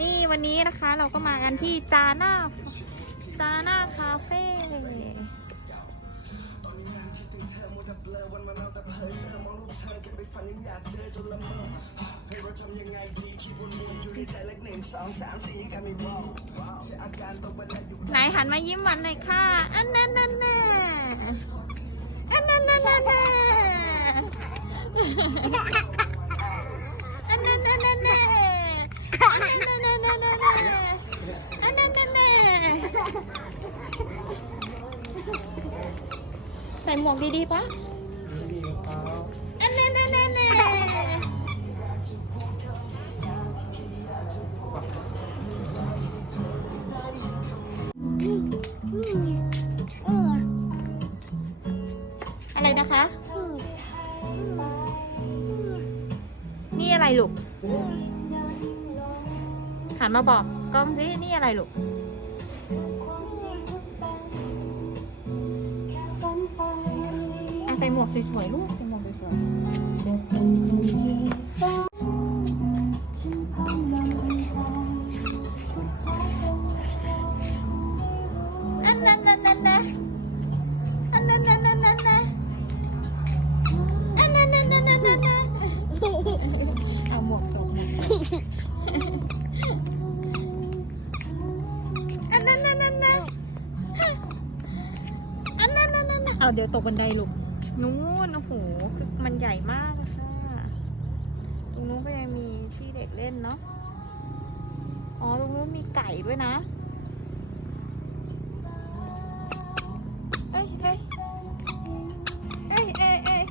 นี่วันนี้นะคะเราก็มากันที่จาน่าจาน่าคาเฟ่ไหนหันมายิ้มหวานเลยค่ะ อันนั้นนั่นน่ะอันนั้นนั่นน่ะอันนั้นนั่นน่ะอันนั้นนั่นน่ะอั นนั้นนั่นน่ะอันนั้นนั่นน่ใส่หมวกดีๆปะ หันมาบอกกล้องสินี่อะไรลูกอะใส่หมวกสวยๆลูกใส่หมวก ตกบันไดลูกนู้นโอ้โหคือมันใหญ่มากอะค่ะตรงนู้นก็ยังมีที่เด็กเล่นเนาะอ๋อตรงนู้นมีไก่ด้วยนะเอ้ยเอ้ยเอ้ยเอ้ยเอ้ย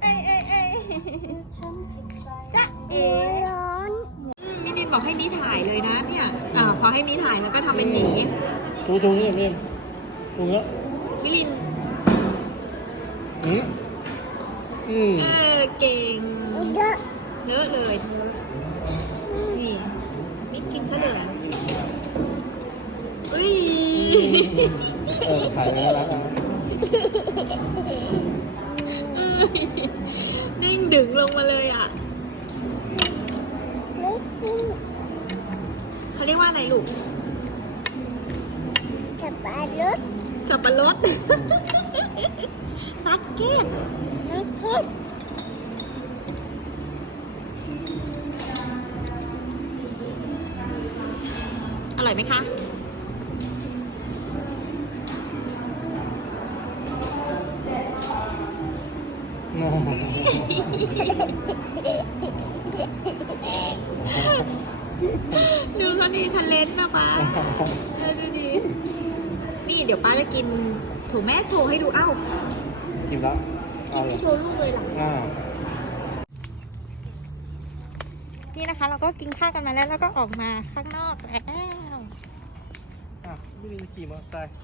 เอ้ยเอ้ยเอ้ยจ๊ะเอ๋ร้อนมินินบอกให้มีถ่ายเลยนะเนี่ยอ่าพอให้มีถ่ายแล้วก็ทำเป็นหนีจูจูนี่ไม่จูเนี้ย มิลิน อืมอืมเออ เก่งเยอะเยอะเลย นี่มิกินซะเลยอุ้ยเออถ่ายไว้แล้วนะนิ่งดึงลงมาเลยอะเขาเรียกว่าอะไรลูก กับปลารถ สับปะรดนักเก็ตน้ำคิดอร่อยไหมคะโอ้โหดูเขาดีทันเลนนะป้าเออดูดีนี่ เดี๋ยวป้าจะกินโถแม่โชว์ให้ดูเอ้ากินแล้วเอาเลไม่ยโชว์ลูกเลยเหรออ่านี่นะคะ เราก็กินข้าวกันมาแล้วแล้วก็ออกมาข้างนอกแล้วอะไม่มีขี่มอเตอร์ไซค์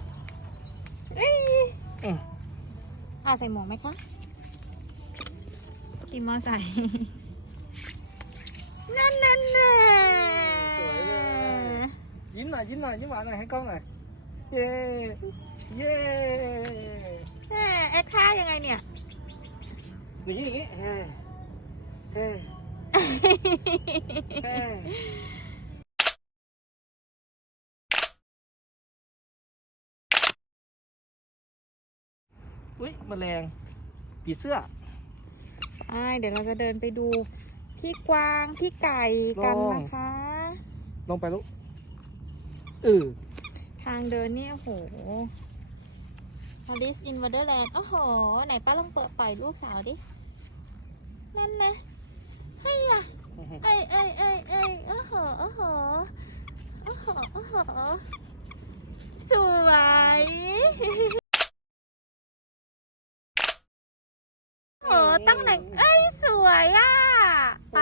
เอ้ยอืมอ่าใส่หมวกไหมคะตีมอใส่นั่นนั่นน่ะ สวยเลยยิ้มหน่อยยิ้มหน่อยยิ้มหวานหน่อยให้กล้องหน่อย เย้เย้แม่แอคท่ายังไงเนี่ย อย่างนี้อย่างนี้เฮ้เฮ้เฮ้อุ้ยแมลงผีเสื้อใช่เดี๋ยวเราจะเดินไปดูพี่กวางพี่ไก่กันนะคะ ลงไปลูกเออ ทางเดินนี่โอ้โห Alice in Wonderland โอ้โห ไหนป้าลองเปิดปล่อยลูกสาวดิ นั่นนะเฮ้ยอะเอ้ยเอ้ยเอ้ยเอ้ยโอ้โหโอ้โหโอ้โหโอ้โหสวยโอ้โหตั้งไหนเอ้ย สวยอะไป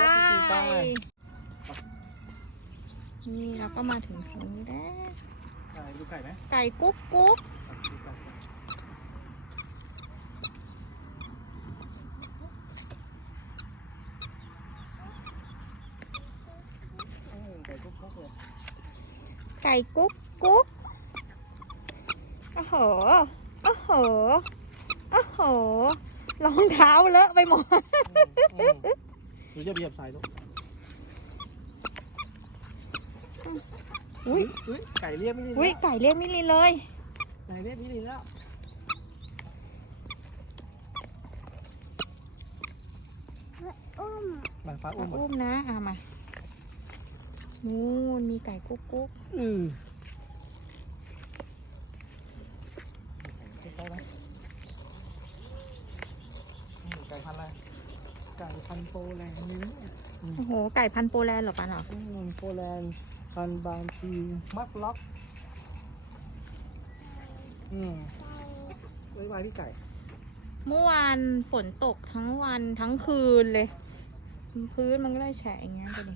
นี่เราก็มาถึงตรงนี้แล้วไก่ ดูไก่ไหมไก่กุ๊กกุ๊กดูไก่อืมไก่กุ๊กกุ๊กเลยไก่กุ๊กกุ๊กโอ้โห โอ้โห โอ้โห รองเท้าเลอะไปหมดอืมหนูจะเหยียบสายลูก อุ้ยอุ้ยไก่เรียกไม่ลินอุ้ยแล้วไก่เรียกมิลินเลย ไก่เรียกไม่ลินแล้วอุ้มบางฟ้าอุ้มหมดอุ้มนะอะมานู่นมีไก่กุ๊กกุ๊กอืมใช่ไหมนี่ไก่พันธุ์อะไรไก่พันธุ์โปแลนด์นี่เนี่ยโอ้โห ไก่พันธุ์โปแลนด์เหรอปะเนาะอืมโปแลนด์ พันธุ์บางทีมักล็อก อืมไว้ไว้พี่ไก่ เมื่อวานฝนตกทั้งวันทั้งคืนเลย พื้นมันก็ได้แฉะอย่างเงี้ยไปดิ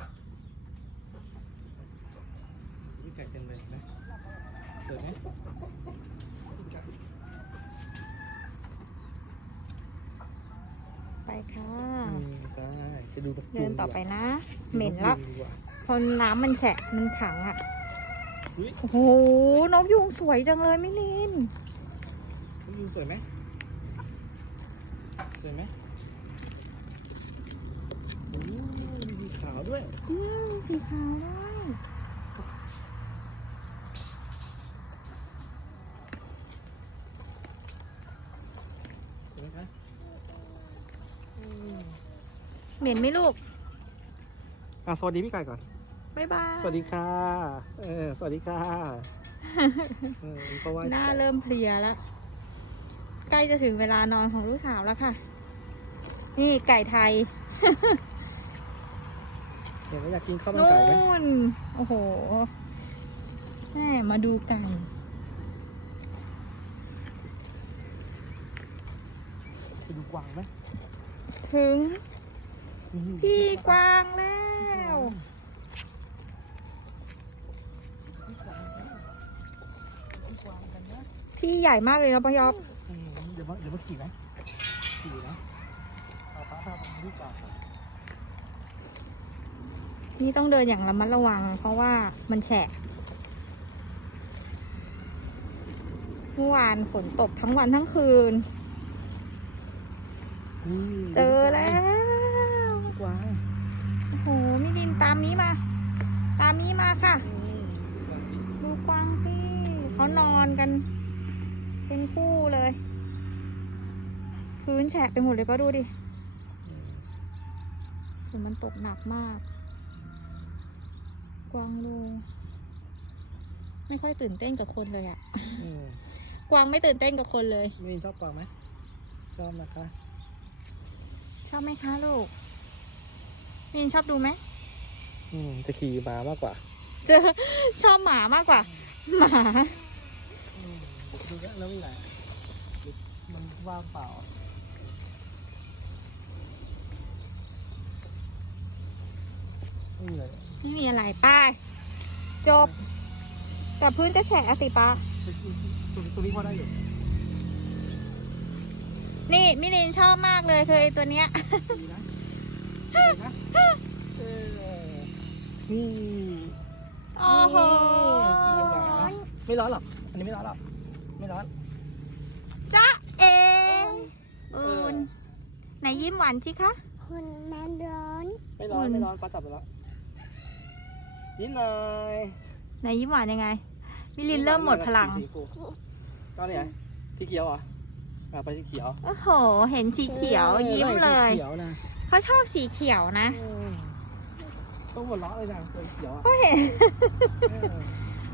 พี่ไก่เต็มเลยนะเกิดไหมพี่ไก่ไปค่ะอืมได้ จะดูแบบเดินต่อไปนะ เหม็นแล้ละ พอน้ำมันแฉะมันขังอะอุ้ยโอ้โหนกยุงสวยจังเลยมิลินวิวสวยไหมสวยไหมโอ้ยมีสีขาวด้วยอืมมีสีขาวด้วยสวยไหมคะอืมเหม็นไหมลูกอะสวัสดีพี่ไก่ก่อน บ๊ายบาย สวัสดีค่ะ เออ สวัสดีค่ะเออเพราะว่าหน้าเริ่มเพลียแล้ว ใกล้จะถึงเวลานอนของลูกสาวแล้วค่ะ นี่ไก่ไทยเห็นว่าอยากกินข้าวมันนู่ไก่ไหมนโอ้โห แม่มาดูไก่ ไปดูกวางไหม ถึงอืมพี่กวางแล้ว พี่กวางกันนะ ที่ใหญ่มากเลยนะปะยอบอืมเดี๋ยวมาเดี๋ยวมาขี่ไหมขี่นะเอาฟ้าพาไปดูพี่กวางก่อนนี่ต้องเดินอย่างระมัดระวัง เพราะว่ามันแฉะ เมื่อวานฝนตกทั้งวันทั้งคืนนี่เจอแล้วกวางโอ้โหมิลินตามนี้มา ตามนี้มาค่ะอืมกวางดิดูกวางสิเขานอนกันเป็น พื้นแฉะไปหมดเลยปะดูดิอืมฝนมันตกหนักมาก กวางดูไม่ค่อยตื่นเต้นกับคนเลยอะอืมกวางไม่ตื่นเต้นกับคนเลยมิลินชอบกวางไหมชอบนะคะ ชอบไหมคะลูกมินชอบดูไหมอืมจะขี่ม้ามากกว่า เจอชอบหมามากกว่า หมาอืมดูแล้วแล้วมีอะไรมันว่างเปล่า ไม่มีอะไรไม่มีอะไรไป้ายจบ แต่พื้นจะแฉะสิป้าตัวตัวนี้พอได้อยู่นี่มิลินชอบมากเลยคือไอตัวเนี้ยดีนะดีนะเออนี่โอ้โหขี่หมาไม่ร้อนหรอก อันนี้ไม่ร้อนหรอก ไม่ร้อนจ๊ะเอเออุ่อนไหนยิ้มหวานสิคะ คนนั้นร้อน ไม่ร้อนอุ่นไม่ร้อนปลาจับไปแล้ว นิดหน่อยไหนยิ้มหวานยังไงมิลินเริ่มหมดพลังสีฟูก็เนี่ยสีเขียวเหรออะไปสีเขียวโอ้โห เห็นสีเขียวยิ้มเลยสีเขียวนะเขาชอบสีเขียวนะอืมต้องหัวเราะเลยนะตัวเขียวอะก็เห็นเออ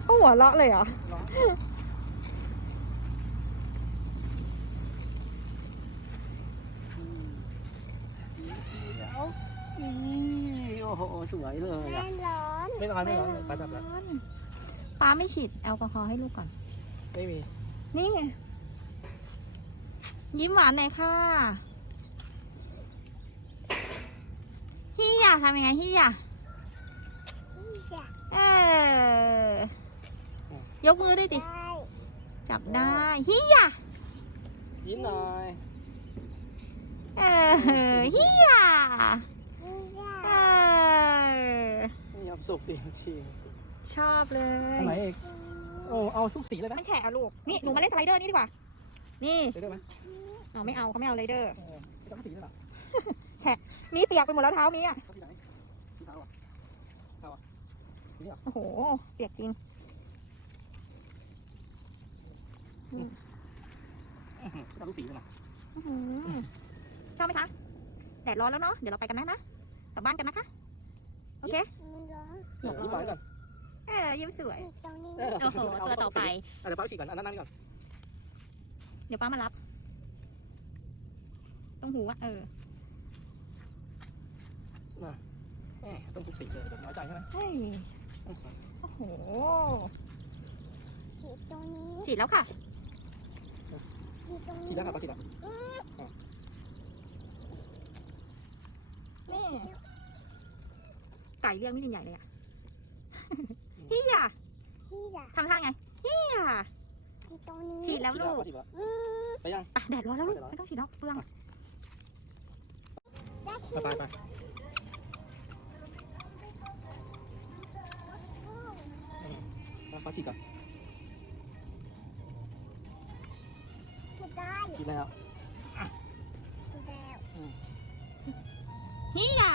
ก็หัวเราะเลยเหรอร้อนอืมสีเขียวนี่โอ้โหสวยเลยแม่อะร้อน ไม่ร้อนไม่ร้อนปลาจับแล้วป้าไม่ฉีดแอลกอฮอล์ให้ลูกก่อน ไม่มี นี่ไง ยิ้มหวานหน่อยค่ะฮิยาทำยังไงฮิยานี่จะเออยกมือด้วยดิได้จับได้ฮิยายิ้มหน่อย เออฮิยานี่จะ เออ มีความ สุขจริงชอบเลๆยทำไมเอกโอ้เอาทุกสีเลยนะไม่แฉะอะลูก นี่หนูมาเล่นสไลเดอร์นี่ดีกว่า นี่ได้ด้วยไหมเอาไม่เอาเขาไม่เอาไรเดอร์เออไม่ต้องสีเลยเหรอนี่เปียกไปหมดแล้วเท้านี้อะเขาที่ไหนที่เท้าอะเท้าอะเนี่ยโอ้โห เปียกจริงทำลูกสีเลยนะอื้อหือชอบไหมคะ แดดร้อนแล้วเนาะ เดี๋ยวเราไปกันนะนะ กลับบ้านกันนะคะ โอเคมันร้อนเดี๋ยวยิ้มหวานก่อนเออยิ้มสวยสิตรงนี้เออโอ้โหตัวต่อไป เดี๋ยวป้าฉีกก่อนอันนั้นนั่นก่อนเดี๋ยวป้ามารับ ตรงหูอะเออแหมต้องทุกสีเลยเดี๋ยวน้อยใจใช่ไหมเฮ้ยโอ้โห ฉีดตรงนี้ฉีดแล้วค่ะ ฉีดตรงนี้ฉีดแล้วครับป้าฉีดแล้วนี่ ไก่เรื่องไม่ดินใหญ่เลยอะฮิยาที่จะทำท่าไงฮิยาฉีดตรงนี้ฉีดแล้วลูกฉีดแล้วอืมไปยังอะแดดร้อนแล้วลูกไม่ต้องฉีดหรอกเปลืองได้ไปฉีดไปไปป้าฉีดก่อนฉีดได้ฉีดแล้วฉีดแล้วฮิยา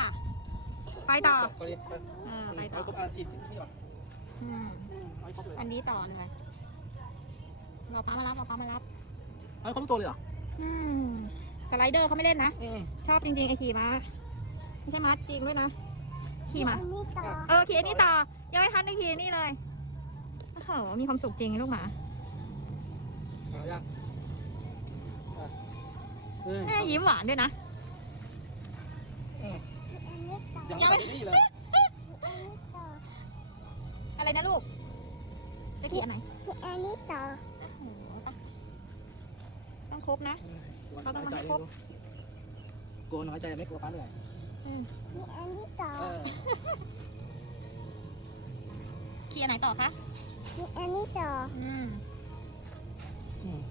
ไปต่อไปดิไปอ่าไปไปต่อครบอะฉีดฉีดที่ก่อนอืมเอาให้ครบเลยอันนี้ต่อเลยรอป้ามารับรอป้ามารับ เอาให้ครบทุกตัวเลยเหรออืมสไลเดอร์เขาไม่เล่นนะ อืมชอบจริงๆไอขี่ม้าไม่ใช่ม้าจริงด้วยนะ ขี่ม้าอันนี้ต่อเออขี่อันนี้ต่อ ยังไม่ทันได้ขี่อันนี่เลยโอ้โหมีความสุขจริงไอ้ลูกหมาเอายังอะเออแม่ยิ้มหวานด้วยนะ ฉีดอัน นี้ต่อยังไม่ไปนี่เลยฉีดอันนี้ต่ออะไรนะลูกจะขี่อันไหนฉีดอันนี้ต่อโอ้โหไปต้องครบนะเขาต้องมาให้ครบกลัวน้อยใจไม่กลัวป้าเหนื่อยฉีดอันนี้ต่อเออขี่อันไหนต่อคะฉีดอันนี้ต่ออืม อืม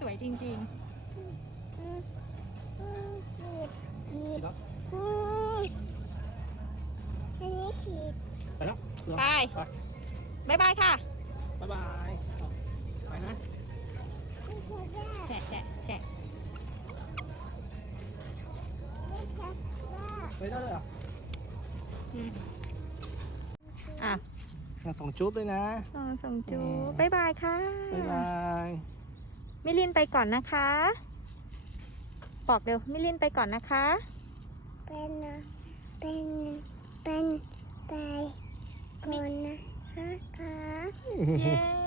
สวยจริงอืมอืมฉีดฉีฉีดดแล้วอืมอันนี้ฉีดไปแล้วๆไปบายบายค่ะบ๊ายบายเอาไปนะฉีดได้แฉะแฉะแฉะไม่ใช่ว่าไปได้เลยเหรออืมอะอะส่งจุ๊บเลยนะส่งส่งจูอืมบายบายค่ะบ๊ายบาย มิลินไปก่อนนะคะ บอกเร็วมิลินไปก่อนนะคะ เป็นนะเป็นเป็นไปก่อนนะคะ เย้